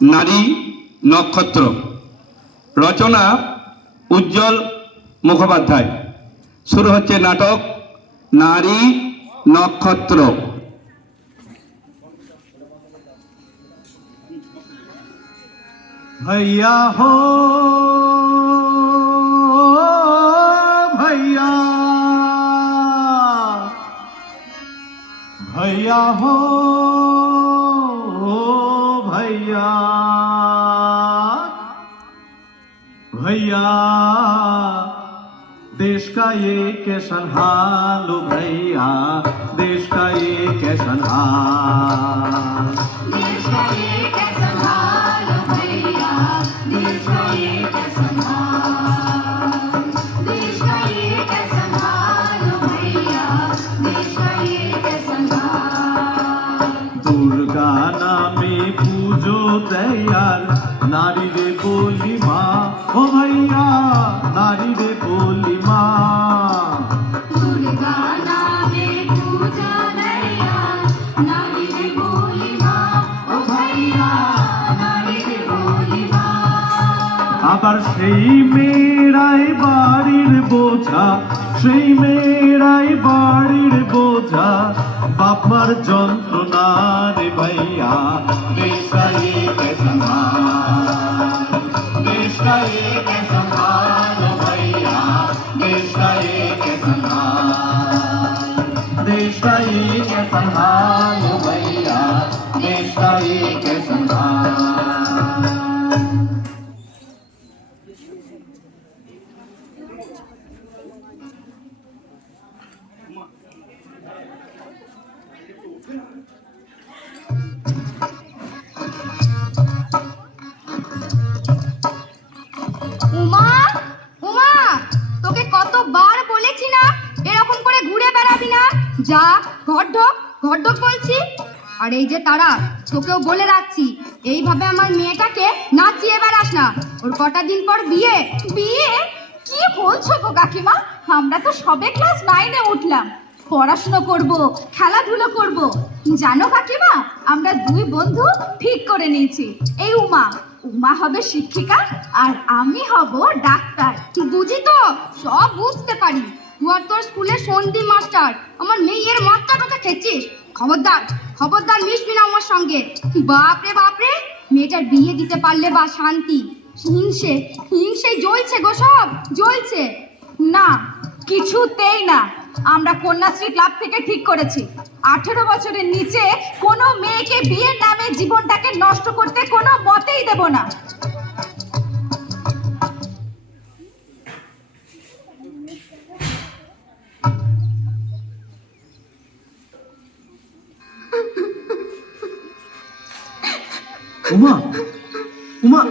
নারী নক্ষত্র রচনা উজ্জ্বল মুখোপাধ্যায় শুরু হচ্ছে নাটক নারী নক্ষত্র भैया हो भैया भैया हो भैया देश का ये कैसन हाल भैया, देश का ये कैसन हाल। देश का ये कैसा সেই মেয়েরাই বাড়ির বোঝা সেই মেয়েরাই বাড়ির বোঝা বাপার যন্ত্রণা রে ভাইয়া দেশ का ये कैसा हाल देश का ये कैसा हाल ओ भैया देश का ये कैसा বলেছি না, এরকম করে ঘুরে বেড়াবি না। যা ঘর ঢোক ঘর ঢোক বলছি। আর এই যে তারা, তোকেও বলে রাখছি, এইভাবে আমার মেয়েটাকে নাচিয়ে বেড়াস না। ওর কটা দিন পর বিয়ে। বিয়ে? কি বলছো গো কাকিমা? আমরা তো সবে ক্লাস নাইনে উঠলাম। পড়াশুনো করব, খেলাধুলো করব। জানো কাকিমা, আমরা দুই বন্ধু ঠিক করে নিয়েছি। এই উমা উমা হবে শিক্ষিকা আর আমি হব ডাক্তার। বুঝি তো? সব বুঝতে পারি। তুই আর তোর স্কুলের সন্ধি মাস্টার। আমার মেয়ের মাস্টারটা খেয়েছিস খবরদার খবরদার মিশবি না আমার সঙ্গে। বাপরে বাপরে! মেয়েটার বিয়ে দিতে পারলে বা শান্তি। হিংসে হিংসে জ্বলছে গো সব, জ্বলছে। না, কিছুতেই না। আমরা কন্যাশ্রী ক্লাব থেকে ঠিক করেছি। আঠেরো বছরের নিচে কোনো মেয়েকে বিয়ের নামে জীবনটাকে নষ্ট করতে কোনো মতেই দেব না। উমা উমা,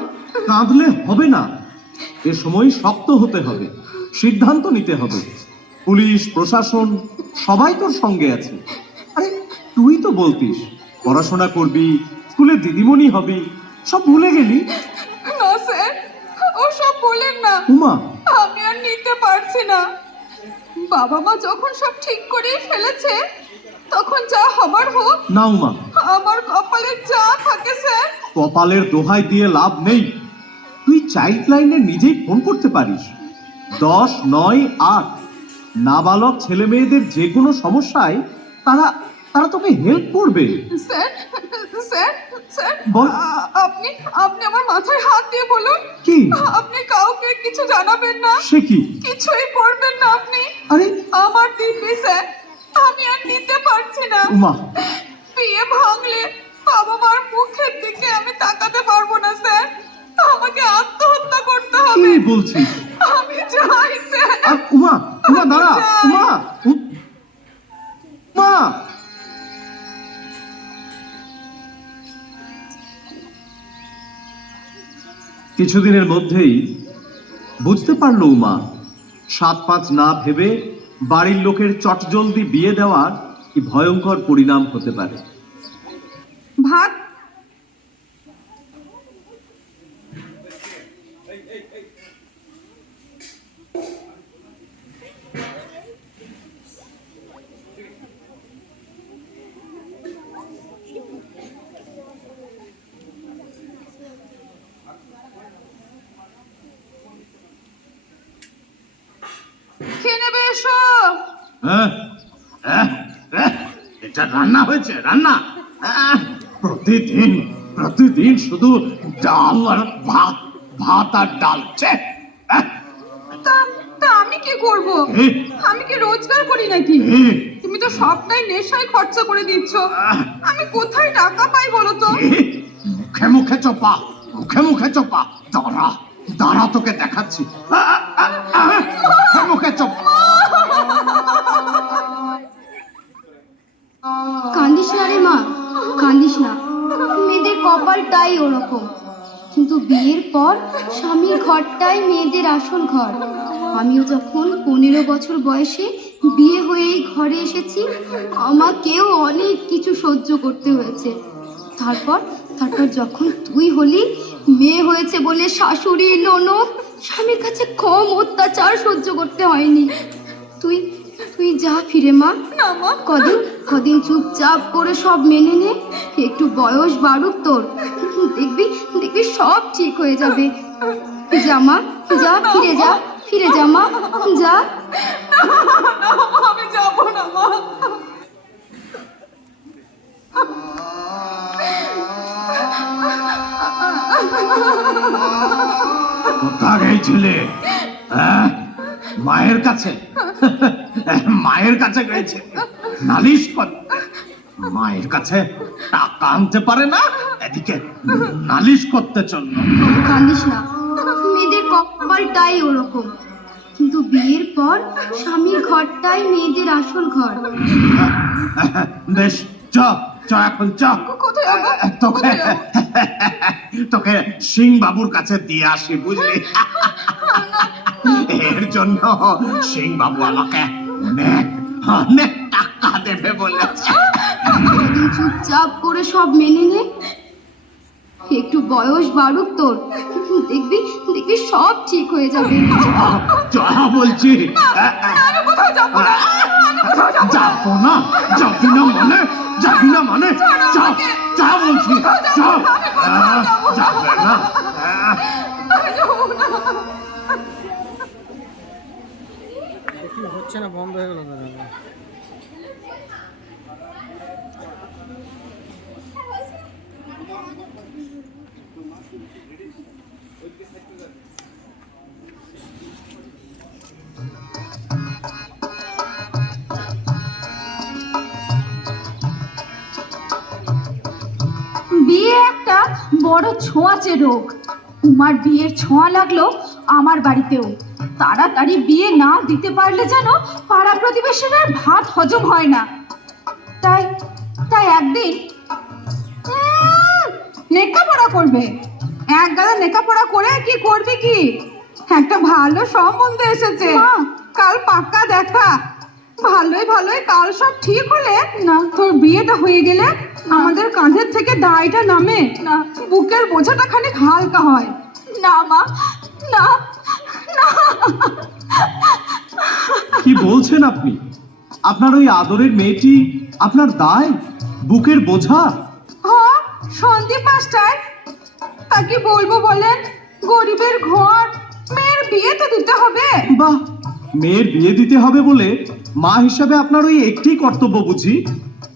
কাঁদলে হবে না। এ সময় শক্ত হতে হবে, সিদ্ধান্ত নিতে হবে। পুলিশ প্রশাসন সবাই তোর সঙ্গে আছে। আরে তুই তো বলতিস পড়াশোনা করবি স্কুলে দিদিমণি হবি সব ভুলে গেলি? না স্যার ওসব বলেন না। উমা। আমি আর নিতে পারছি না। বাবা মা যখন সব ঠিক করেই ফেলেছে তখন যা হবার হোক না উমা। আমার কপালে যা থাকে স্যার। কপালের দোহাই দিয়ে লাভ নেই। তুই চাইল্ড লাইনে নিজেই ফোন করতে পারিস। দশ নয় আট। নাবালক ছেলে মেয়েদের যে কোনো সমস্যায় তারা তারা তোকে হেল্প করবে। স্যার স্যার স্যার বল। আপনি আপনি আমার মাথায় হাত দিয়ে বলুন। কি? আপনি কাউকে কিছু জানাবেন না? সে কি? কিছুই করবেন না আপনি। আরে! আমার দিব্যি স্যার আমি আর নিতে পারছি না। উমা। বিয়ে ভাঙলে বাবা মার মুখের দিকে আমি তাকাতে পারব না স্যার। আমাকে আত্মহত্যা করতে কি বলছিস আমি স্যার উমা উমা দাঁড়া উমা উমা কিছুদিনের মধ্যেই বুঝতে পারল উমা সাত পাঁচ না ভেবে বাড়ির লোকের চটজলদি বিয়ে দেওয়ার কি ভয়ঙ্কর পরিণাম হতে পারে। ভাত এসো। হ্যাঁ? হ্যাঁ? হ্যাঁ? এটা রান্না হয়েছে রান্না? প্রতিদিন প্রতিদিন শুধু ডাল আর ভাত ভাত আর ডাল আমি কি করব? আমি কি রোজগার করি নাকি? তুমি তো সবটাই নেশায় খরচা করে দিচ্ছ। আমি কোথায় টাকা পাই বলো তো? মুখে মুখে চোপা মুখে মুখে চোপা। দাঁড়া দাঁড়া তোকে দেখাচ্ছি। মুখে চোপা। কান্দিস না রে মা, কান্দিস না। মেয়েদের কপালটাই ওরকম। কিন্তু বিয়ের পর স্বামীর ঘরটাই মেয়েদের আসল ঘর। আমিও যখন পনেরো বছর বয়সে বিয়ে হয়ে এই ঘরে এসেছি, আমাকেও অনেক কিছু সহ্য করতে হয়েছে। তারপর তারপর যখন তুই হলি, মেয়ে হয়েছে বলে শাশুড়ি, ননদ, স্বামীর কাছে কম অত্যাচার সহ্য করতে হয়নি। তুই তুই যা ফিরে মা। না মা। কদিন কদিন চুপচাপ করে সব মেনে নে। একটু বয়স বাড়ুক তোর। দেখবি দেখবি সব ঠিক হয়ে যাবে। জামা যা ফিরে যা ফিরে যা মা যা। আমি যাব না মা। কোথা গেছিলে? হ্যাঁ? মায়ের কাছে। মায়ের কাছে গেছে। নালিশ করতে মায়ের কাছে টাকা আনতে পারে না? এদিকে নালিশ করতে চলল। কান্দিস না। মেয়েদের কপালটাই ওরকম। কিন্তু বিয়ের পর স্বামীর ঘরটাই মেয়েদের আসল ঘর। বেশ চ চ এখন চ। তোকে তোকে সিং বাবুর কাছে দিয়ে আসি বুঝলি? এর জন্য সিং বাবু আমাকে অনেক অনেক টাকা দেবে বলেছে। চুপচাপ করে সব মেনে নে। একটু বয়স বাড়ুক তোর। দেখবি দেখবি সব ঠিক হয়ে যাবে। যা বলছি। আমি কোথাও যাব না। যাব না। যাব না যাবি না মানে যাবি না মানে যা যা বলছি যা যাবে না। হচ্ছে না, বন্ধ হয়ে গেল বিয়ে একটা বড় ছোঁয়াচে রোগ। উমার বিয়ের ছোঁয়া লাগল আমার বাড়িতেও। তাড়াতাড়ি বিয়ে না দিতে পারলে যেন পাড়া প্রতিবেশীর আর ভাত হজম হয় না। তাই তাই একদিন লেখাপড়া করবে। এক গাদা লেখাপড়া করে কি করবে কি? একটা ভালো সম্বন্ধ এসেছে। কাল পাক্কা দেখা। ভালোই ভালোই কাল সব ঠিক হলে না। তোর বিয়েটা হয়ে গেলে আমাদের কাঁধের থেকে দায়টা নামে। না। বুকের বোঝাটা খানিক হালকা হয়। না মা না। কি বলছেন আপনি? আপনার ওই আদরের মেয়েটি আপনার দায়? বুকের বোঝা? হ্যাঁ সন্দীপ মাস্টার তাকে বলব বলেন? গরিবের ঘর মেয়ের বিয়ে তো দিতে হবে। বাহ মেয়ের বিয়ে দিতে হবে বলে মা হিসাবে আপনার ওই একটি কর্তব্য বুঝি।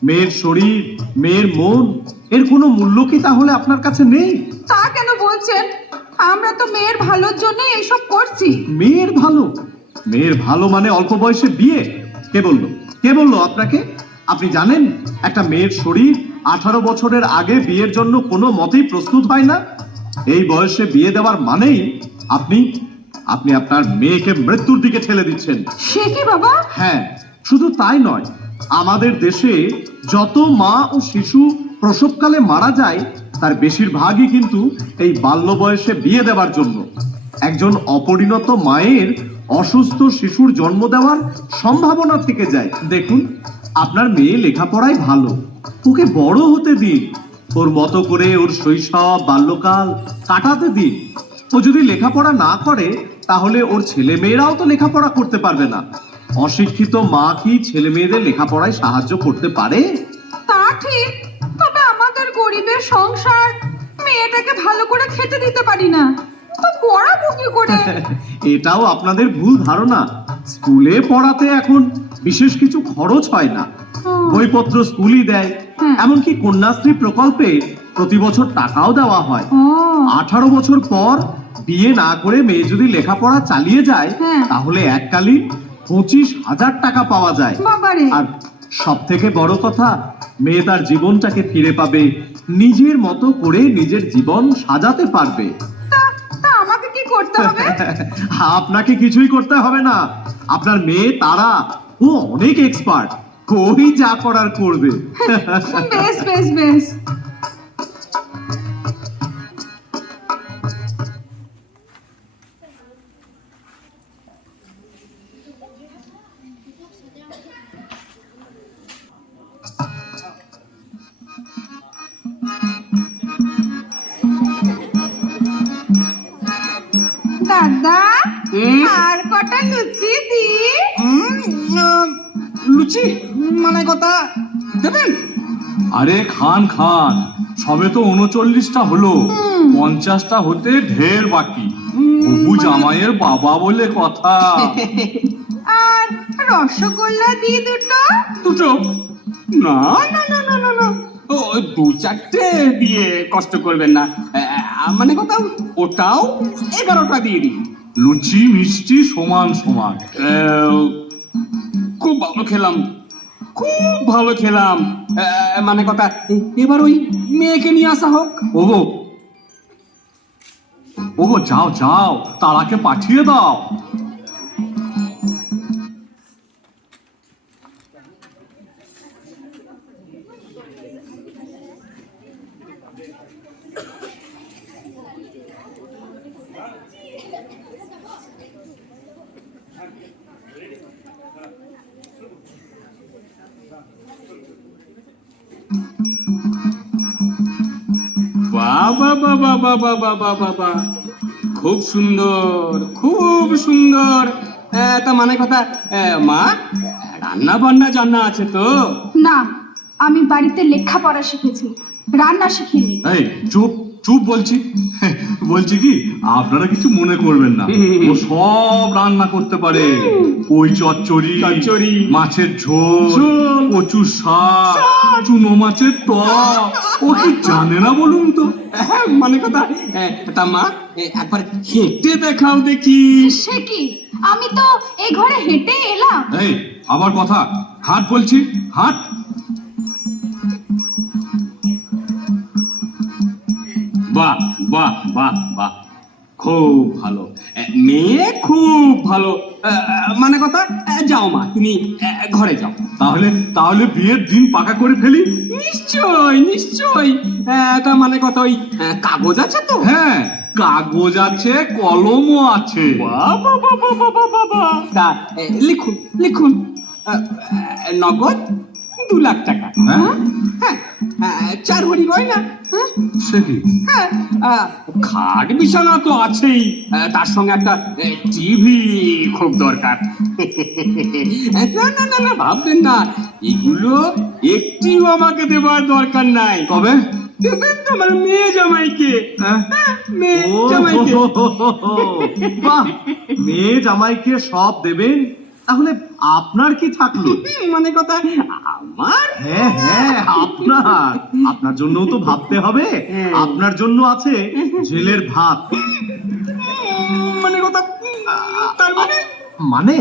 মেয়ের শরীর মেয়ের মন এর কোনো মূল্য কি তাহলে আপনার কাছে নেই? তা কেন বলছেন? আমরা তো মেয়ের ভালোর জন্য এসব করছি। মেয়ের ভালো? মেয়ের ভালো মানে অল্প বয়সে বিয়ে? কে বলল? কে বলল আপনাকে? আপনি জানেন একটা মেয়ের শরীর আঠারো বছরের আগে বিয়ের জন্য কোনো মতেই প্রস্তুত হয় না? এই বয়সে বিয়ে দেওয়ার মানেই আপনি আপনি আপনার মেয়েকে মৃত্যুর দিকে ঠেলে দিচ্ছেন। সে কি বাবা? হ্যাঁ শুধু তাই নয় আমাদের দেশে যত মা ও শিশু প্রসবকালে মারা যায় তার বেশিরভাগই কিন্তু এই বাল্য বয়সে বিয়ে দেওয়ার জন্য। একজন অপরিণত মায়ের অসুস্থ শিশুর জন্ম দেওয়ার সম্ভাবনা থেকে যায়। দেখুন, আপনার মেয়ে লেখাপড়ায় ভালো। ওকে বড় হতে দিন। ওর মতো করে ওর শৈশব, বাল্যকাল কাটাতে দিন। ও যদি লেখাপড়া না করে, তাহলে ওর ছেলে মেয়েরাও তো লেখাপড়া করতে পারবে না। অশিক্ষিত মা কি ছেলে মেয়েদের লেখাপড়ায় সাহায্য করতে পারে? তা ঠিক গরিবের সংসার মেয়েটাকে ভালো করে খেতে দিতে পারি না। তো পড়াবো কি করে। এটাও আপনাদের ভুল ধারণা। স্কুলে পড়াতে এখন বিশেষ কিছু খরচ হয় না। বইপত্র স্কুলই দেয়। এমনকি কন্যাশ্রী প্রকল্পে প্রতি বছর টাকাও দেওয়া হয়। আঠারো বছর পর বিয়ে না করে মেয়ে যদি লেখাপড়া চালিয়ে যায় হ্যাঁ। তাহলে এককালীন পঁচিশ হাজার টাকা পাওয়া যায়। আর সব থেকে বড় কথা মেয়ে তার জীবনটাকে ফিরে পাবে। নিজের মতো করে নিজের জীবন সাজাতে পারবে। আমাকে কি করতে হবে? আপনাকে কিছুই করতে হবে না। আপনার মেয়ে তারা ও অনেক এক্সপার্ট কই যা করার করবে। বেশ বেশ বেশ। দাদা আর কটা লুচি দি লুচি মানে কথা দেবেন? আরে খান খান সবে তো উনচল্লিশটা হলো। পঞ্চাশটা হতে ঢের বাকি। হবু জামাইয়ের বাবা বলে কথা। আর রসগোল্লা দি দুটো? দুটো? না। না না না না না। ও দু চারটে দিয়ে কষ্ট করবেন না। মানে কথা ওটাও এগারোটা দিয়ে দিন লুচি, মিষ্টি, সমান সমান। খুব ভালো খেলাম। খুব ভালো খেলাম। মানে কথা এবার ওই মেয়েকে নিয়ে আসা হোক। ওগো। ওগো, যাও যাও। তারাকে পাঠিয়ে দাও। বাবা বাবা বাবা বাবা খুব সুন্দর খুব সুন্দর। তা মানে কথা মা রান্না বান্না জানা আছে তো? না আমি বাড়িতে লেখাপড়া শিখেছি রান্না শিখিনি। এই চুপ। চুপ বলছি। বলছি কি আপনারা কিছু মনে করবেন না। ও সব রান্না করতে পারে। ওই চচ্চড়ি চচ্চড়ি। মাছের ঝোল। কচুর শাক চুনো মাছের টক। ও কি জানে না বলুন তো? হ্যাঁ, মানে কথা তা মা একবার হেঁটে দেখাও দেখি। সে কি? আমি তো এই ঘরে হেঁটে এলাম। এই আবার কথা। হাট বলছি হাট। বাহ বাহ বাহ বাহ। খুব ভালো। মেয়ে খুব ভালো। মানে কথা যাও মা তুমি ঘরে যাও। তাহলে তাহলে বিয়ের দিন পাকা করে ফেলি? নিশ্চয় নিশ্চয়। তা মানে কথা ওই কাগজ আছে তো? হ্যাঁ। কাগজ আছে কলমও আছে। তা লিখুন লিখুন। নগদ? দু লাখ টাকা। হ্যাঁ? হ্যাঁ? চার গয়না। হ্যাঁ? সে কি? হ্যাঁ, খাট বিছানা তো আছেই। তার সঙ্গে একটা টিভি খুব দরকার। না না না না ভাববেন না। এগুলো একটিও আমাকে দেওয়ার দরকার নাই। তবে দেবেন তো আমার মেয়ে জামাইকে। মেয়ে জামাইকে। মেয়ে জামাইকে সব দেবেন? তাহলে আপনার কি থাকল? মানে কথা আমার? হ্যাঁ হ্যাঁ আপনার। আপনার জন্যও তো ভাবতে হবে। হ্যাঁ। আপনার জন্য আছে জেলের ভাত। মানে কথা তার মানে? মানে?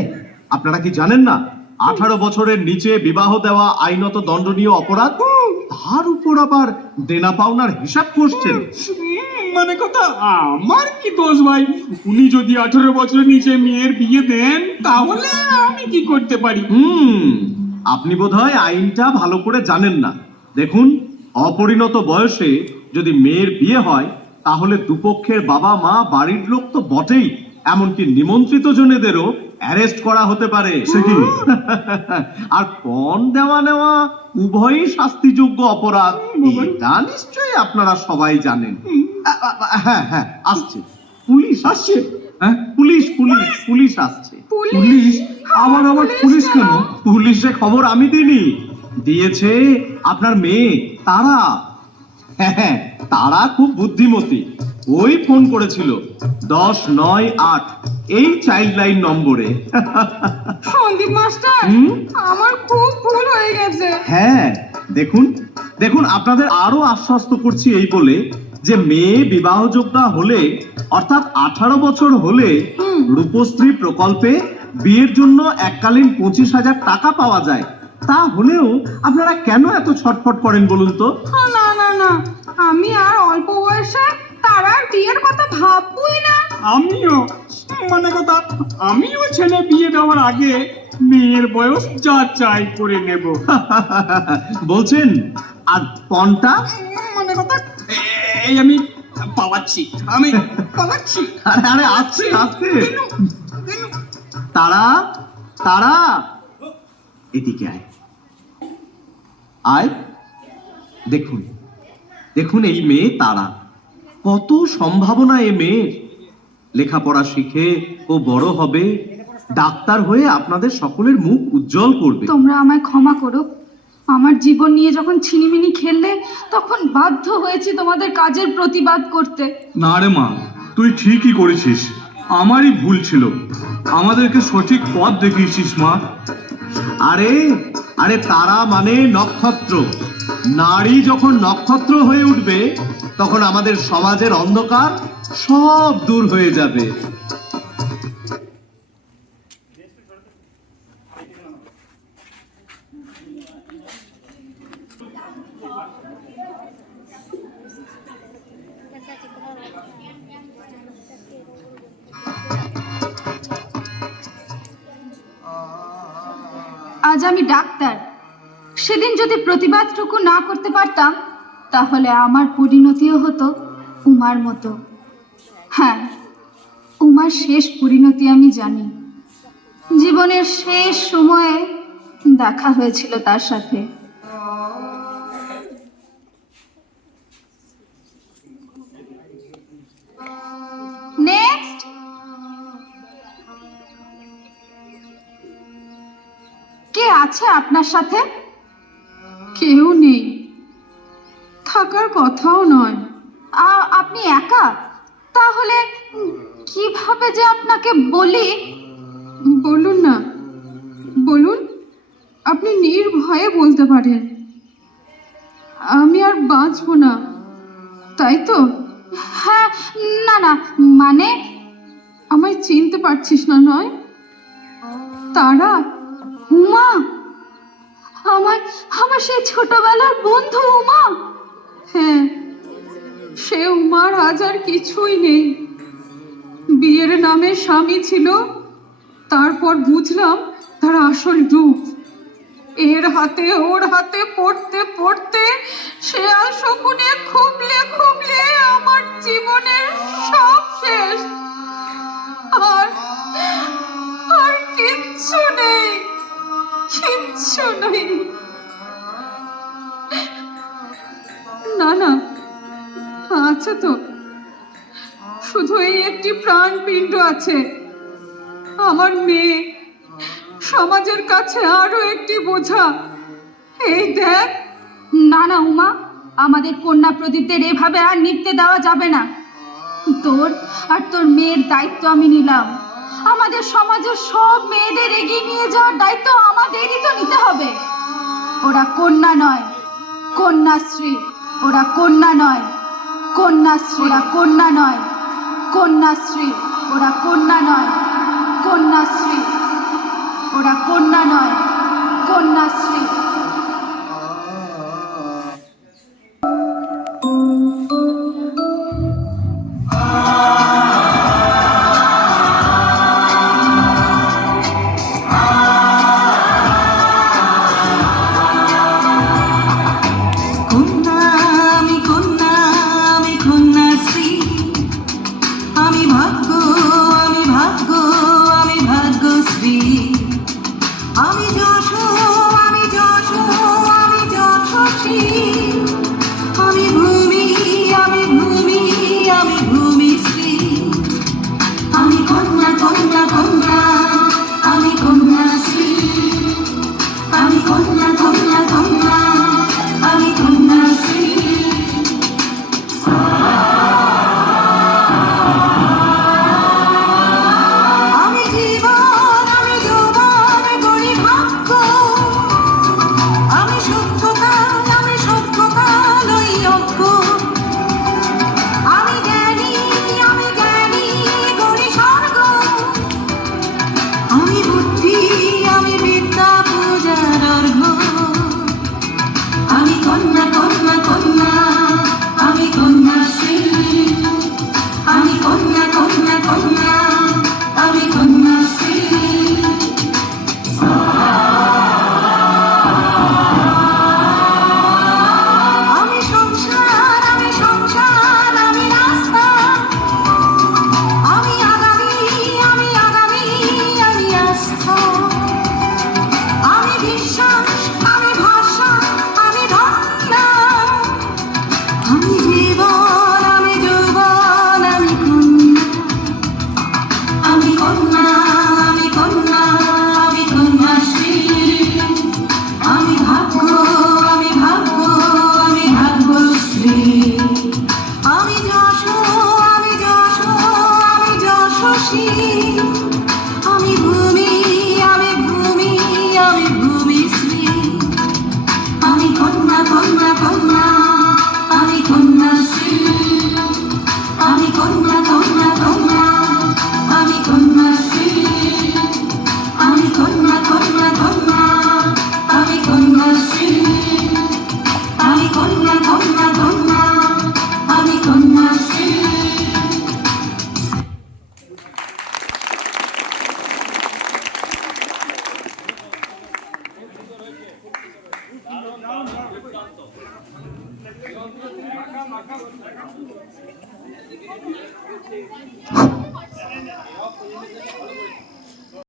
আপনারা কি জানেন না আঠারো বছরের নিচে বিবাহ দেওয়া আইনত দণ্ডনীয় অপরাধ তার উপর আবার দেনা পাওনার হিসাব করছেন মানে কথা আমার কি দোষ ভাই? উনি যদি আঠারো বছরের নিচে মেয়ের বিয়ে দেন তাহলে আমি কি করতে পারি? হুম আপনি বোধহয় আইনটা ভালো করে জানেন না। দেখুন অপরিণত বয়সে যদি মেয়ের বিয়ে হয় তাহলে দুপক্ষের বাবা মা বাড়ির লোক তো বটেই। এমনকি নিমন্ত্রিত জনেদেরও অ্যারেস্ট করা হতে পারে। সে কি? আর পণ দেওয়া নেওয়া উভয়ই শাস্তিযোগ্য অপরাধ। এটা নিশ্চয়ই আপনারা সবাই জানেন। হ্যাঁ হ্যাঁ আসছে। পুলিশ আসছে? হ্যাঁ? Police police police? আসছে। পুলিশ? আবার আবার পুলিশ কেন? পুলিশে খবর আমি দিইনি। দিয়েছে আপনার মেয়ে তারা। হ্যাঁ হ্যাঁ, তারা খুব বুদ্ধিমতী। ওই ফোন করেছিল। দশ নয় আট। এই চাইল্ড লাইন নম্বরে। সন্দীপ মাস্টার আমার খুব ভুল হয়ে গেছে। হ্যাঁ দেখুন দেখুন আপনাদের আরও আশ্বস্ত করছি এই বলে যে মেয়ে বিবাহযোগ্য হলে অর্থাৎ আঠারো বছর হলে রূপশ্রী প্রকল্পে বিয়ের জন্য এককালীন পঁচিশ হাজার টাকা পাওয়া যায়। তা হলেও আপনারা কেন এত ছটফট করেন বলুন তো? না না না। আমি আর অল্প বয়সে তার আর বিয়ের কথা ভাববই না। আমিও মানে কথা আমিও ছেলে বিয়ে দেওয়ার আগে মেয়ের বয়স যাচাই করে নেব। বলছেন আর পনটা মানে কথা এই আমি পাওয়াচ্ছি আমি পাওয়াচ্ছি আরে আরে আসছে আসছে। তারা তারা। এদিকে আয়। আয়। দেখুন দেখুন এই মেয়ে তারা। কত সম্ভাবনা এ মেয়ের। লেখাপড়া শিখে ও বড় হবে। ডাক্তার হয়ে আপনাদের সকলের মুখ উজ্জ্বল করবে। তোমরা আমায় ক্ষমা করো। আমার জীবন নিয়ে যখন ছিনিমিনি খেললে, তখন বাধ্য হয়েছি তোমাদের কাজের প্রতিবাদ করতে। না রে মা, তুই ঠিকই করেছিস। আমারই ভুল ছিল। আমাদেরকে সঠিক পথ দেখিয়েছিস মা। আরে আরে তারা মানে নক্ষত্র। নারী যখন নক্ষত্র হয়ে উঠবে, তখন আমাদের সমাজের অন্ধকার সব দূর হয়ে যাবে। আমি ডাক্তার। সেদিন যদি প্রতিবাদটুকু না করতে পারতাম, তাহলে আমার পরিণতিও হতো উমার মতো। হ্যাঁ উমার শেষ পরিণতি আমি জানি। জীবনের শেষ সময়ে দেখা হয়েছিল তার সাথে। আছে আপনার সাথে? কেউ নেই। থাকার কথাও নয়। আপনি একা? তাহলে কীভাবে যে আপনাকে বলি? বলুন না। বলুন, আপনি নির্ভয়ে বলতে পারেন। আমি আর বাঁচবো না। তাই তো? হ্যাঁ না না মানে আমায় চিনতে পারছিস না, নয়? তারা? উমা আমার আমার সেই ছোটবেলার বন্ধু উমা। হ্যাঁ সে উমার আজ আর কিছুই নেই। বিয়ের নামে স্বামী ছিল, তারপর বুঝলাম তার আসল রূপ। এর হাতে, ওর হাতে, পড়তে পড়তে শেয়াল শকুনে খুবলে খুবলে আমার জীবনের সব শেষ। আর আর কিচ্ছু নেই। না না, আছে তো। শুধু এই একটি প্রাণপিণ্ড আছে। আমার মেয়ে, সমাজের কাছে আরও একটি বোঝা। এই দেখ। না না, উমা, আমাদের কন্যা প্রদীপদের এভাবে আর নিতে দেওয়া যাবে না। তোর আর তোর মেয়ের দায়িত্ব আমি নিলাম। আমাদের সমাজের সব মেয়েদের এগিয়ে নিয়ে যাওয়ার দায়িত্ব আমাদেরই তো নিতে হবে। ওরা কন্যা নয়, কন্যাশ্রী। ওরা কন্যা নয়, কন্যাশ্রী। ওরা কন্যা নয়, কন্যাশ্রী। ওরা কন্যা নয়, কন্যাশ্রী। ওরা কন্যা নয়, কন্যাশ্রী।